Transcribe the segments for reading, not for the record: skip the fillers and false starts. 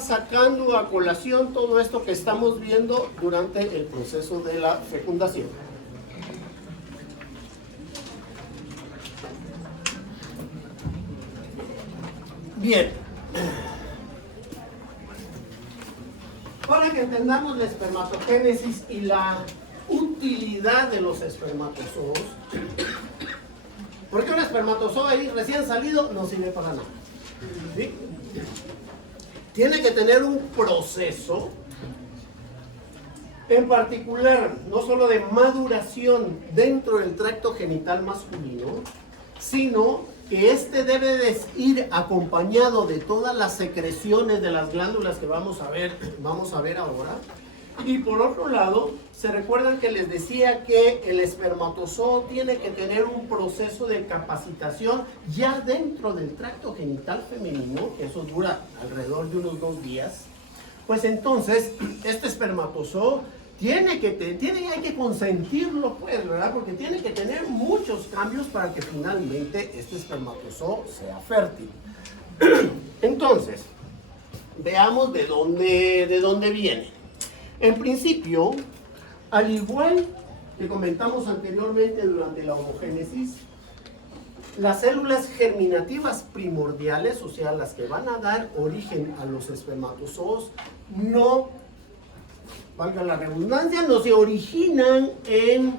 estar sacando a colación todo esto que estamos viendo durante el proceso de la fecundación. Bien. Para que entendamos la espermatogénesis y la utilidad de los espermatozoos, porque un espermatozoo ahí recién salido no sirve para nada, ¿sí? Tiene que tener un proceso, en particular, no solo de maduración dentro del tracto genital masculino, sino que este debe de ir acompañado de todas las secreciones de las glándulas que vamos a ver ahora. Y por otro lado, se recuerdan que les decía que el espermatozoo tiene que tener un proceso de capacitación ya dentro del tracto genital femenino, que eso dura alrededor de unos 2 días. Pues entonces, este espermatozoo hay que consentirlo, pues, ¿verdad? Porque tiene que tener muchos cambios para que finalmente este espermatozoo sea fértil. Entonces, veamos de dónde viene. En principio, al igual que comentamos anteriormente durante la ovogénesis, las células germinativas primordiales, o sea, las que van a dar origen a los espermatozoos, no, valga la redundancia, no se originan en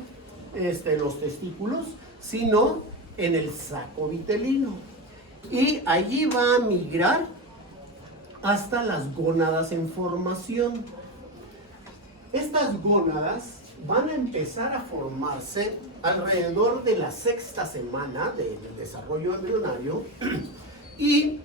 los testículos, sino en el saco vitelino. Y allí va a migrar hasta las gónadas en formación. Estas gónadas van a empezar a formarse alrededor de la 6ª semana del desarrollo embrionario y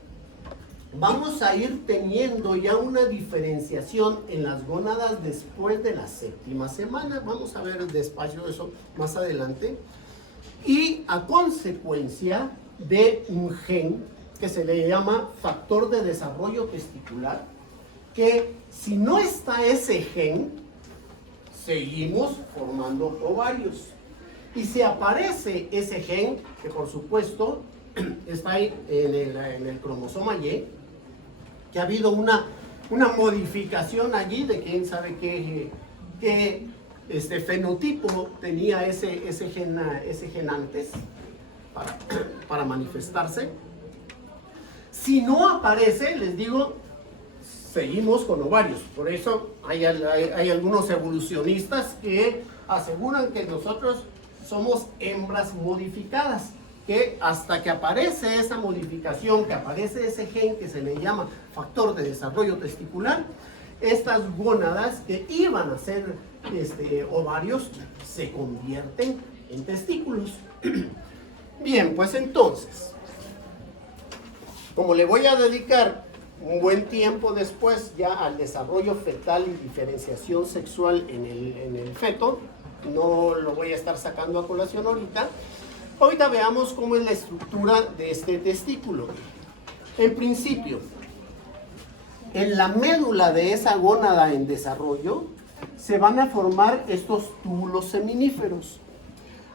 vamos a ir teniendo ya una diferenciación en las gónadas después de la 7ª semana. Vamos a ver despacio eso más adelante. Y a consecuencia de un gen que se le llama factor de desarrollo testicular, que si no está ese gen, seguimos formando ovarios. Y si aparece ese gen, que por supuesto está ahí en el cromosoma Y, que ha habido una modificación allí de quién sabe qué fenotipo tenía ese gen antes para manifestarse. Si no aparece, les digo, seguimos con ovarios. Por eso hay algunos evolucionistas que aseguran que nosotros somos hembras modificadas, que hasta que aparece esa modificación, que aparece ese gen que se le llama factor de desarrollo testicular, estas gónadas que iban a ser ovarios se convierten en testículos. Bien, pues entonces, como le voy a dedicar un buen tiempo después ya al desarrollo fetal y diferenciación sexual en el feto, no lo voy a estar sacando a colación ahorita. Ahorita veamos cómo es la estructura de este testículo. En principio, en la médula de esa gónada en desarrollo se van a formar estos túbulos seminíferos.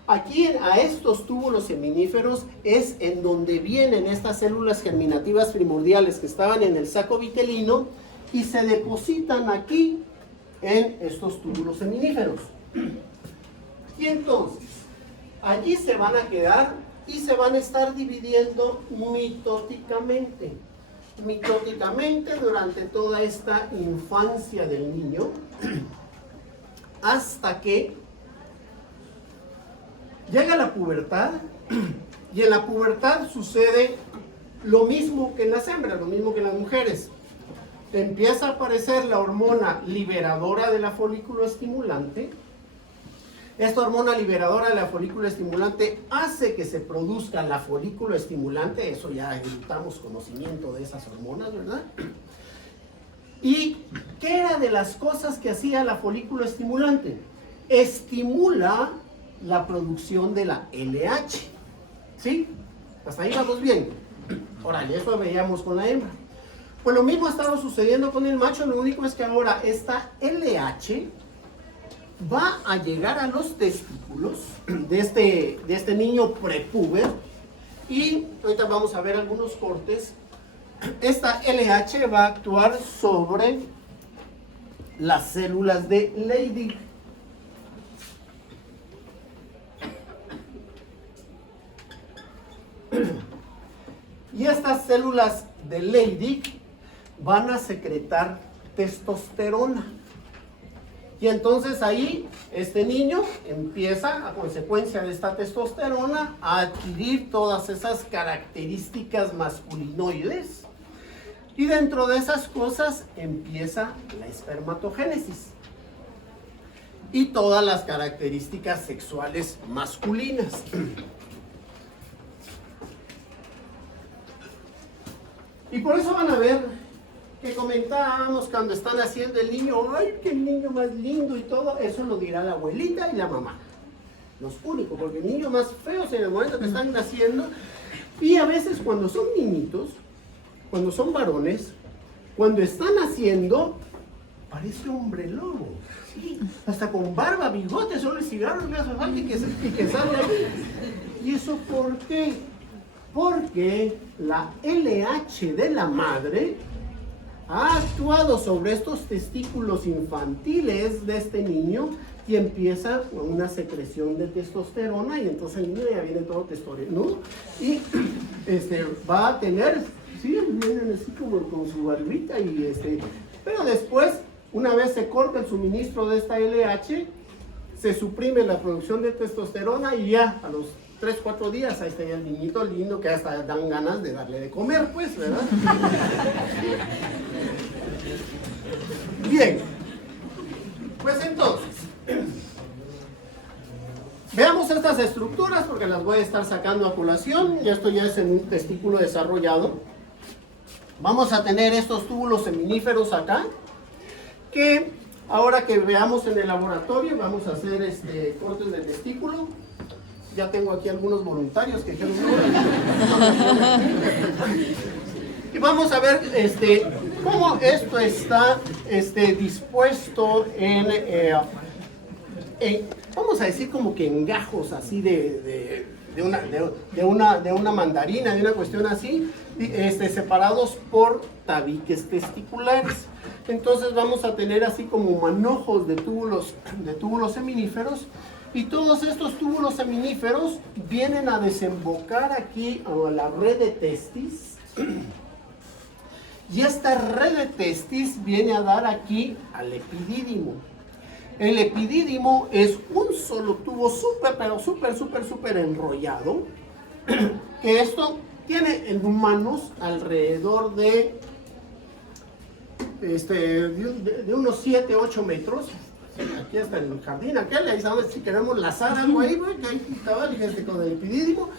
Aquí a estos túbulos seminíferos es en donde vienen estas células germinativas primordiales que estaban en el saco vitelino y se depositan aquí en estos túbulos seminíferos. Y entonces, allí se van a quedar y se van a estar dividiendo mitóticamente. Mitóticamente durante toda esta infancia del niño, hasta que llega la pubertad, y en la pubertad sucede lo mismo que en las hembras, lo mismo que en las mujeres. Empieza a aparecer la hormona liberadora de la folículo estimulante. Esta hormona liberadora de la folículo estimulante hace que se produzca la folículo estimulante, eso ya necesitamos conocimiento de esas hormonas, ¿verdad? ¿Y qué era de las cosas que hacía la folículo estimulante? Estimula la producción de la LH, ¿sí? Hasta ahí vamos bien. Ahora, y eso veíamos con la hembra. Pues lo mismo ha estado sucediendo con el macho, lo único es que ahora esta LH va a llegar a los testículos de este niño prepúber, y ahorita vamos a ver algunos cortes esta LH va a actuar sobre las células de Leydig. Y estas células de Leydig van a secretar testosterona. Y entonces ahí este niño empieza, a consecuencia de esta testosterona, a adquirir todas esas características masculinoides. Y dentro de esas cosas empieza la espermatogénesis y todas las características sexuales masculinas. Y por eso van a ver que comentábamos cuando están haciendo el niño, ¡ay, qué niño más lindo! Y todo, eso lo dirá la abuelita y la mamá. Los únicos, porque niños más feos en el momento que están naciendo. Y a veces cuando son niñitos, cuando son varones, cuando están naciendo, parece hombre lobo. ¿Sí? Hasta con barba, bigote, solo el cigarro le hace falta y que sale ahí. ¿Y eso por qué? Porque la LH de la madre ha actuado sobre estos testículos infantiles de este niño y empieza una secreción de testosterona y entonces el niño ya viene todo testosterónico y va a tener, sí, vienen así como con su barbita y pero después, una vez se corta el suministro de esta LH, se suprime la producción de testosterona y ya a los 3, 4 días, ahí está ya el niñito lindo que hasta dan ganas de darle de comer, pues, ¿verdad? Bien, pues entonces, veamos estas estructuras porque las voy a estar sacando a colación, y esto ya es en un testículo desarrollado. Vamos a tener estos túbulos seminíferos acá, que ahora que veamos en el laboratorio, vamos a hacer cortes de testículo. Ya tengo aquí algunos voluntarios que dijeron y vamos a ver cómo esto está dispuesto en vamos a decir como que en gajos así de una mandarina, de una cuestión así, separados por tabiques testiculares. Entonces vamos a tener así como manojos de túbulos seminíferos. Y todos estos túbulos seminíferos vienen a desembocar aquí a la red de testis. Y esta red de testis viene a dar aquí al epidídimo. El epidídimo es un solo tubo súper enrollado. Que esto tiene en humanos alrededor de unos 7, 8 metros. Aquí está el jardín, aquel, ahí sabemos si queremos lazar algo ahí, que ahí estaba con el epidídimo.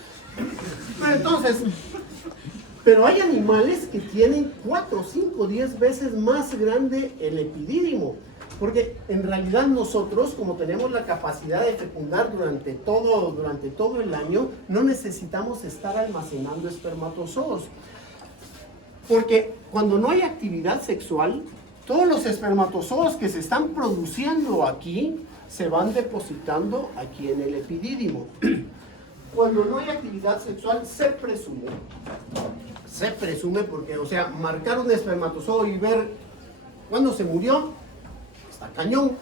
Pero hay animales que tienen 4, 5, 10 veces más grande el epidídimo, porque en realidad nosotros, como tenemos la capacidad de fecundar durante todo el año, no necesitamos estar almacenando espermatozoos, porque cuando no hay actividad sexual, todos los espermatozoos que se están produciendo aquí se van depositando aquí en el epidídimo. Cuando no hay actividad sexual se presume porque, o sea, marcar un espermatozoo y ver cuándo se murió, está cañón,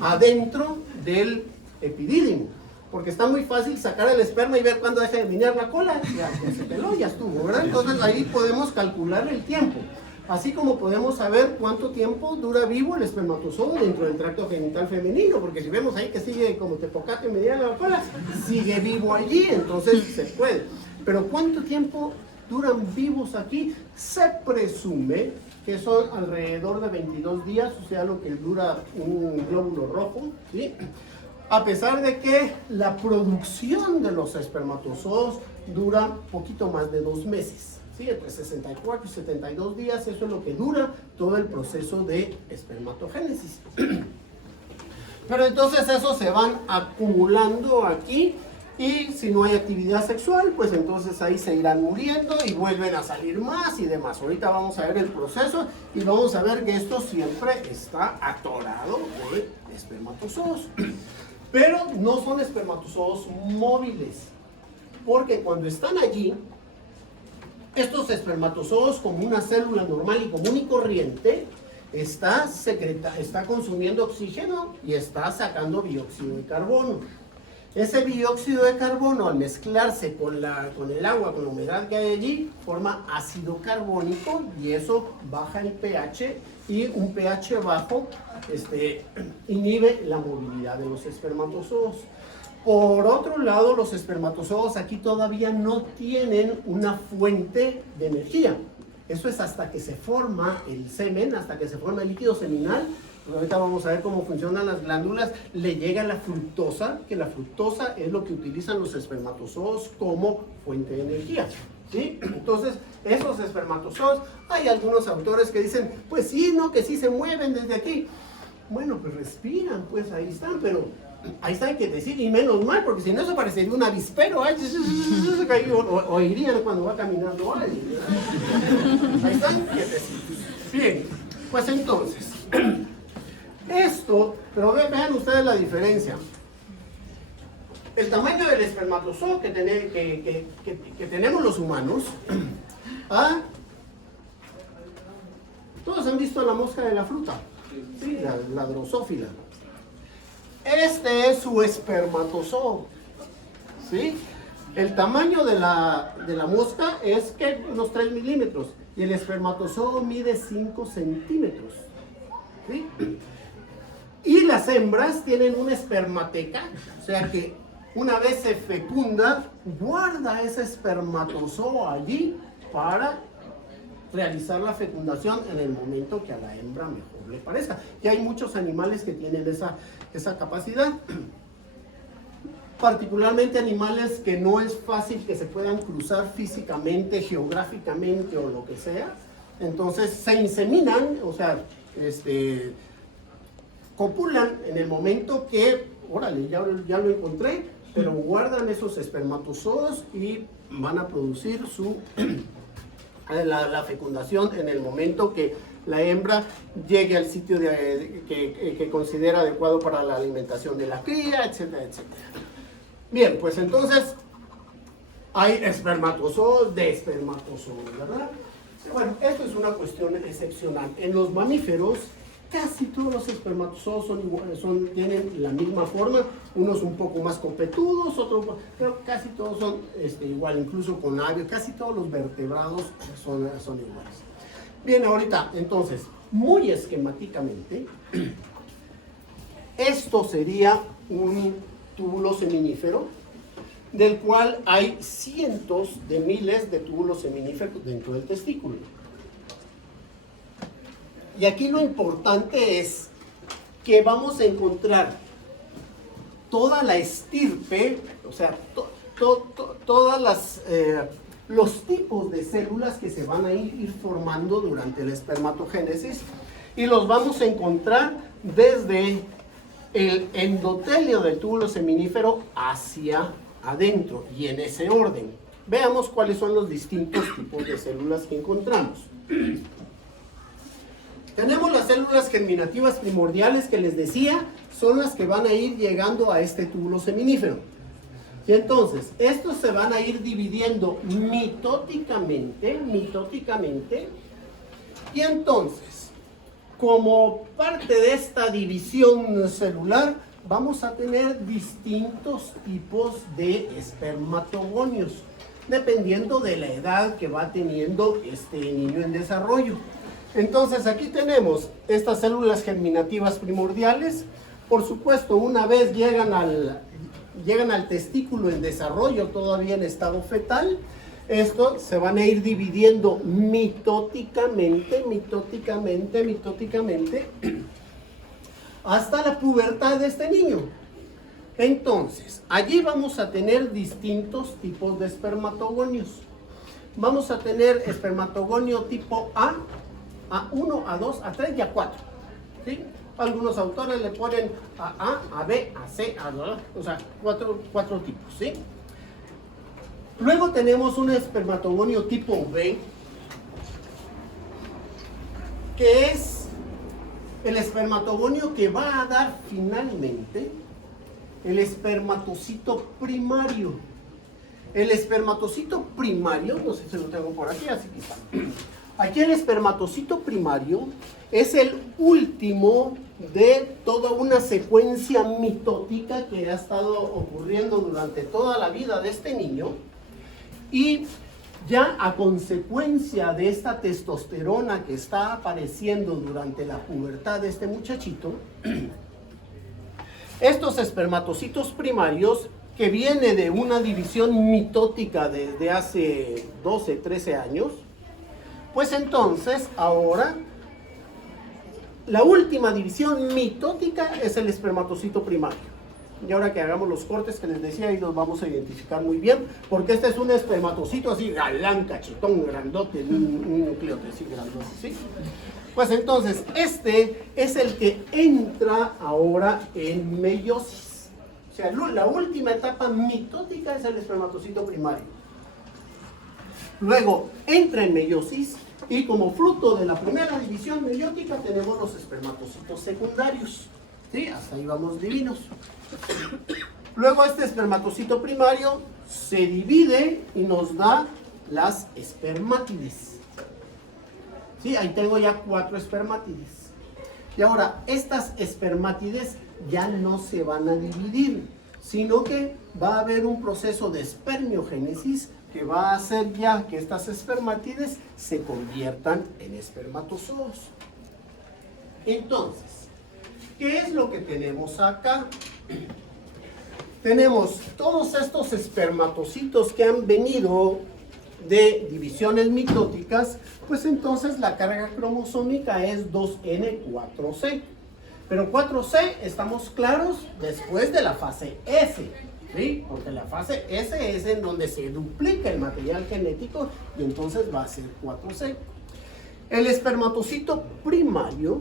adentro del epidídimo. Porque está muy fácil sacar el esperma y ver cuándo deja de minar la cola, ya se peló, ya estuvo, ¿verdad? Entonces ahí podemos calcular el tiempo. Así como podemos saber cuánto tiempo dura vivo el espermatozoo dentro del tracto genital femenino, porque si vemos ahí que sigue como tepocate mediana la cola, sigue vivo allí, entonces se puede. Pero ¿cuánto tiempo duran vivos aquí? Se presume que son alrededor de 22 días, o sea, lo que dura un glóbulo rojo, ¿sí? A pesar de que la producción de los espermatozoos dura poquito más de 2 meses. Sí, entre 64 y 72 días, eso es lo que dura todo el proceso de espermatogénesis. Pero entonces esos se van acumulando aquí y si no hay actividad sexual, pues entonces ahí se irán muriendo y vuelven a salir más y demás. Ahorita vamos a ver el proceso y vamos a ver que esto siempre está atorado de espermatozoos. Pero no son espermatozoos móviles, porque cuando están allí, estos espermatozoos, como una célula normal y común y corriente, está consumiendo oxígeno y está sacando dióxido de carbono. Ese dióxido de carbono, al mezclarse con el agua, con la humedad que hay allí, forma ácido carbónico y eso baja el pH, y un pH bajo inhibe la movilidad de los espermatozoos. Por otro lado, los espermatozoos aquí todavía no tienen una fuente de energía. Eso es hasta que se forma el semen, hasta que se forma el líquido seminal. Pues ahorita vamos a ver cómo funcionan las glándulas. Le llega la fructosa, que la fructosa es lo que utilizan los espermatozoos como fuente de energía, ¿sí? Entonces, esos espermatozoos, hay algunos autores que dicen, pues sí, no, que sí se mueven desde aquí. Bueno, pues respiran, pues ahí están, pero ahí está, hay que decir, y menos mal, porque si no eso parecería un avispero, o irían cuando va caminando alguien. Ahí están, quietecitos. Bien, pues entonces, esto, pero vean ustedes la diferencia. El tamaño del espermatozoo que tenemos los humanos, todos han visto la mosca de la fruta, sí, la drosófila. Este es su espermatozoo, ¿sí? El tamaño de la mosca es que unos 3 milímetros y el espermatozoo mide 5 centímetros, ¿sí? Y las hembras tienen una espermateca, o sea que una vez se fecunda, guarda ese espermatozoo allí para realizar la fecundación en el momento que a la hembra mejor le parezca. Y hay muchos animales que tienen esa capacidad, particularmente animales que no es fácil que se puedan cruzar físicamente, geográficamente o lo que sea. Entonces se inseminan, o sea, copulan en el momento que, órale, ya lo encontré, pero guardan esos espermatozoos y van a producir la fecundación en el momento que la hembra llegue al sitio que considera adecuado para la alimentación de la cría, etcétera, etcétera. Bien, pues entonces hay espermatozoos de espermatozoos, ¿verdad? Bueno, esto es una cuestión excepcional. En los mamíferos, casi todos los espermatozoos tienen la misma forma, unos un poco más copetudos, otros, pero casi todos son igual, incluso con labios, casi todos los vertebrados son iguales. Bien, ahorita, entonces, muy esquemáticamente, esto sería un túbulo seminífero, del cual hay cientos de miles de túbulos seminíferos dentro del testículo. Y aquí lo importante es que vamos a encontrar toda la estirpe, o sea, todas los tipos de células que se van a ir formando durante la espermatogénesis, y los vamos a encontrar desde el endotelio del túbulo seminífero hacia adentro, y en ese orden. Veamos cuáles son los distintos tipos de células que encontramos. Tenemos las células germinativas primordiales que les decía, son las que van a ir llegando a este túbulo seminífero. Y entonces, estos se van a ir dividiendo mitóticamente, y entonces, como parte de esta división celular, vamos a tener distintos tipos de espermatogonios, dependiendo de la edad que va teniendo este niño en desarrollo. Entonces aquí tenemos estas células germinativas primordiales. Por supuesto, una vez llegan al testículo en desarrollo, todavía en estado fetal, estos se van a ir dividiendo mitóticamente, hasta la pubertad de este niño. Entonces, allí vamos a tener distintos tipos de espermatogonios. Vamos a tener espermatogonio tipo A, A1, A2, A3 y A4. ¿Sí? Algunos autores le ponen a A, a B, a C, a D, o sea, cuatro tipos, ¿sí? Luego tenemos un espermatogonio tipo B, que es el espermatogonio que va a dar finalmente el espermatocito primario. El espermatocito primario, no sé si lo tengo por aquí, así que está. Aquí el espermatocito primario es el último de toda una secuencia mitótica que ha estado ocurriendo durante toda la vida de este niño, y ya a consecuencia de esta testosterona que está apareciendo durante la pubertad de este muchachito, estos espermatocitos primarios, que viene de una división mitótica desde hace 12, 13 años, pues entonces ahora la última división mitótica es el espermatocito primario. Y ahora que hagamos los cortes que les decía, ahí los vamos a identificar muy bien, porque este es un espermatocito así galán, cachetón, grandote, un nucleote así grandote, ¿sí? Pues entonces este es el que entra ahora en meiosis. O sea, la última etapa mitótica es el espermatocito primario. Luego entra en meiosis y como fruto de la primera división meiótica tenemos los espermatocitos secundarios. ¿Sí? Hasta ahí vamos divinos. Luego este espermatocito primario se divide y nos da las espermátides. ¿Sí? Ahí tengo ya 4 espermátides. Y ahora, estas espermátides ya no se van a dividir, sino que va a haber un proceso de espermiogénesis que va a hacer ya que estas espermátides se conviertan en espermatozoos. Entonces, ¿qué es lo que tenemos acá? Tenemos todos estos espermatocitos que han venido de divisiones mitóticas, pues entonces la carga cromosómica es 2N4C. Pero 4C, estamos claros, después de la fase S, ¿sí? Porque la fase S es en donde se duplica el material genético y entonces va a ser 4C. El espermatocito primario,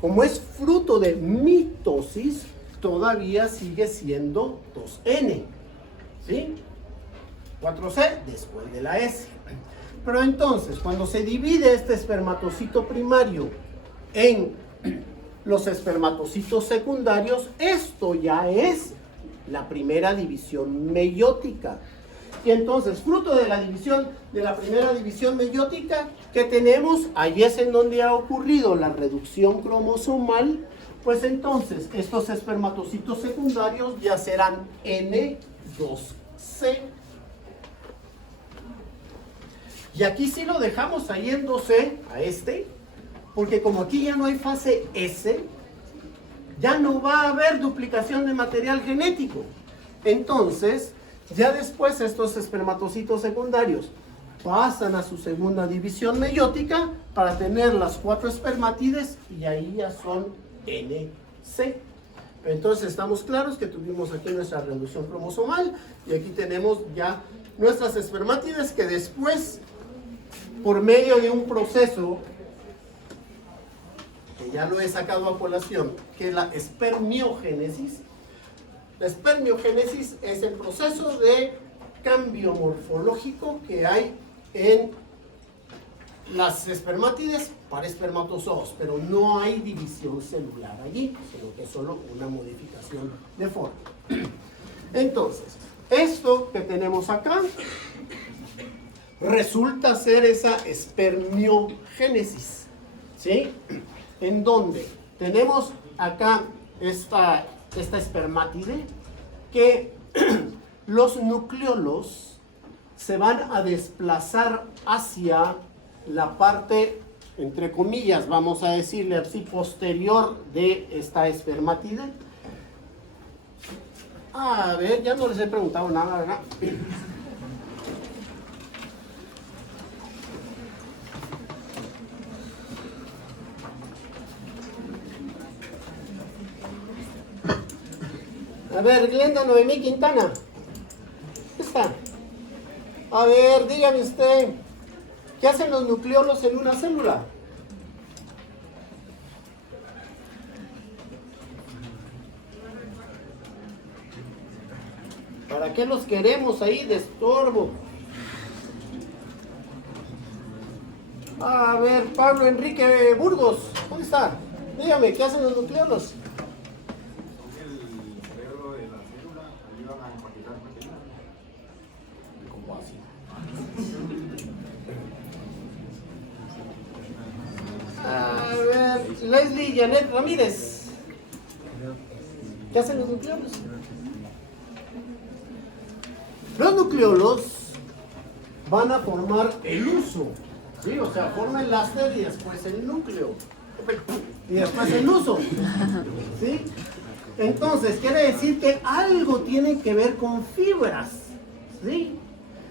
como es fruto de mitosis, todavía sigue siendo 2N, ¿sí? 4C después de la S. Pero entonces, cuando se divide este espermatocito primario en los espermatocitos secundarios, esto ya es la primera división meiótica. Y entonces, fruto de la división, de la primera división meiótica que tenemos, ahí es en donde ha ocurrido la reducción cromosomal, pues entonces estos espermatocitos secundarios ya serán N2C. Y aquí sí lo dejamos ahí en 2C, a este, porque como aquí ya no hay fase S, ya no va a haber duplicación de material genético. Entonces, ya después estos espermatocitos secundarios pasan a su segunda división meiótica para tener las 4 espermátides y ahí ya son NC. Entonces estamos claros que tuvimos aquí nuestra reducción cromosomal y aquí tenemos ya nuestras espermátides que después, por medio de un proceso que ya lo he sacado a colación, que es la espermiogénesis. La espermiogénesis es el proceso de cambio morfológico que hay en las espermátides para espermatozoos, pero no hay división celular allí, sino que es solo una modificación de forma. Entonces, esto que tenemos acá resulta ser esa espermiogénesis, ¿sí? En donde tenemos acá esta espermátide que los nucleolos se van a desplazar hacia la parte, entre comillas, vamos a decirle así, posterior de esta espermátide. A ver, ya no les he preguntado nada, ¿verdad? A ver, Glenda Noemí Quintana. ¿Qué está? A ver, dígame usted, ¿qué hacen los nucleolos en una célula? ¿Para qué los queremos ahí de estorbo? A ver, Pablo Enrique Burgos, ¿dónde está? Dígame, ¿qué hacen los nucleolos? Leslie Janet Ramírez. ¿Qué hacen los nucleolos? Los nucleolos van a formar el uso, ¿sí? O sea, forma el láser y después el núcleo. Y después el uso, ¿sí? Entonces, quiere decir que algo tiene que ver con fibras, ¿sí?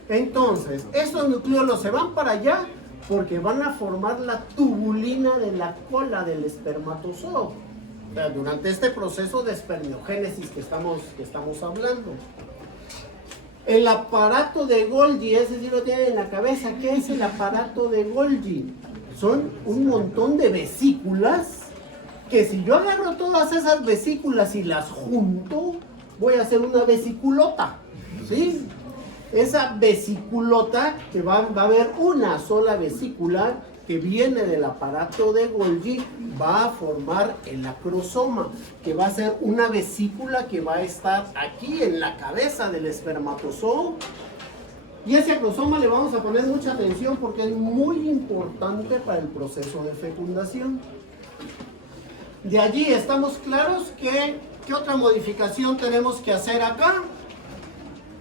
Entonces, estos nucleolos se van para allá porque van a formar la tubulina de la cola del espermatozoo. O sea, durante este proceso de espermiogénesis que estamos hablando. El aparato de Golgi, ese sí lo tienen en la cabeza. ¿Qué es el aparato de Golgi? Son un montón de vesículas que si yo agarro todas esas vesículas y las junto, voy a hacer una vesiculota, ¿sí? Esa vesiculota, que va a haber una sola vesícula que viene del aparato de Golgi, va a formar el acrosoma, que va a ser una vesícula que va a estar aquí en la cabeza del espermatozoo. Y ese acrosoma le vamos a poner mucha atención porque es muy importante para el proceso de fecundación. De allí estamos claros que, ¿qué otra modificación tenemos que hacer acá?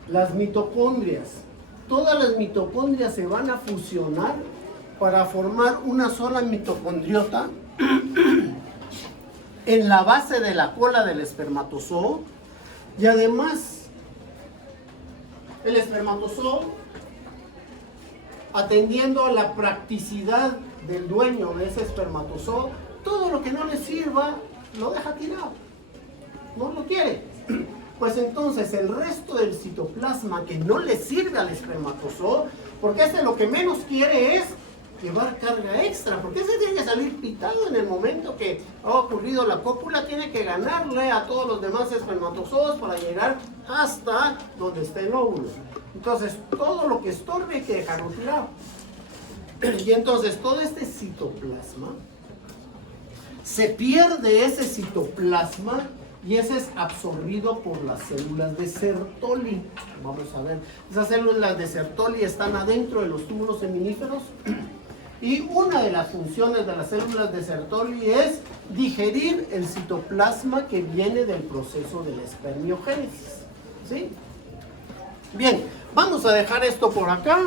Las mitocondrias. Todas las mitocondrias se van a fusionar para formar una sola mitocondriota en la base de la cola del espermatozoo. Y además, el espermatozoo, atendiendo a la practicidad del dueño de ese espermatozoo, todo lo que no le sirva lo deja tirado, no lo quiere. Pues entonces el resto del citoplasma que no le sirve al espermatozoo, porque ese lo que menos quiere es llevar carga extra, porque ese tiene que salir pitado en el momento que ha ocurrido la cópula, tiene que ganarle a todos los demás espermatozoos para llegar hasta donde está el óvulo. Entonces todo lo que estorbe hay que dejarlo tirado. Y entonces todo este citoplasma, se pierde ese citoplasma y ese es absorbido por las células de Sertoli. Vamos a ver, esas células de Sertoli están adentro de los túbulos seminíferos y una de las funciones de las células de Sertoli es digerir el citoplasma que viene del proceso de la espermiogénesis, ¿sí? Bien, vamos a dejar esto por acá.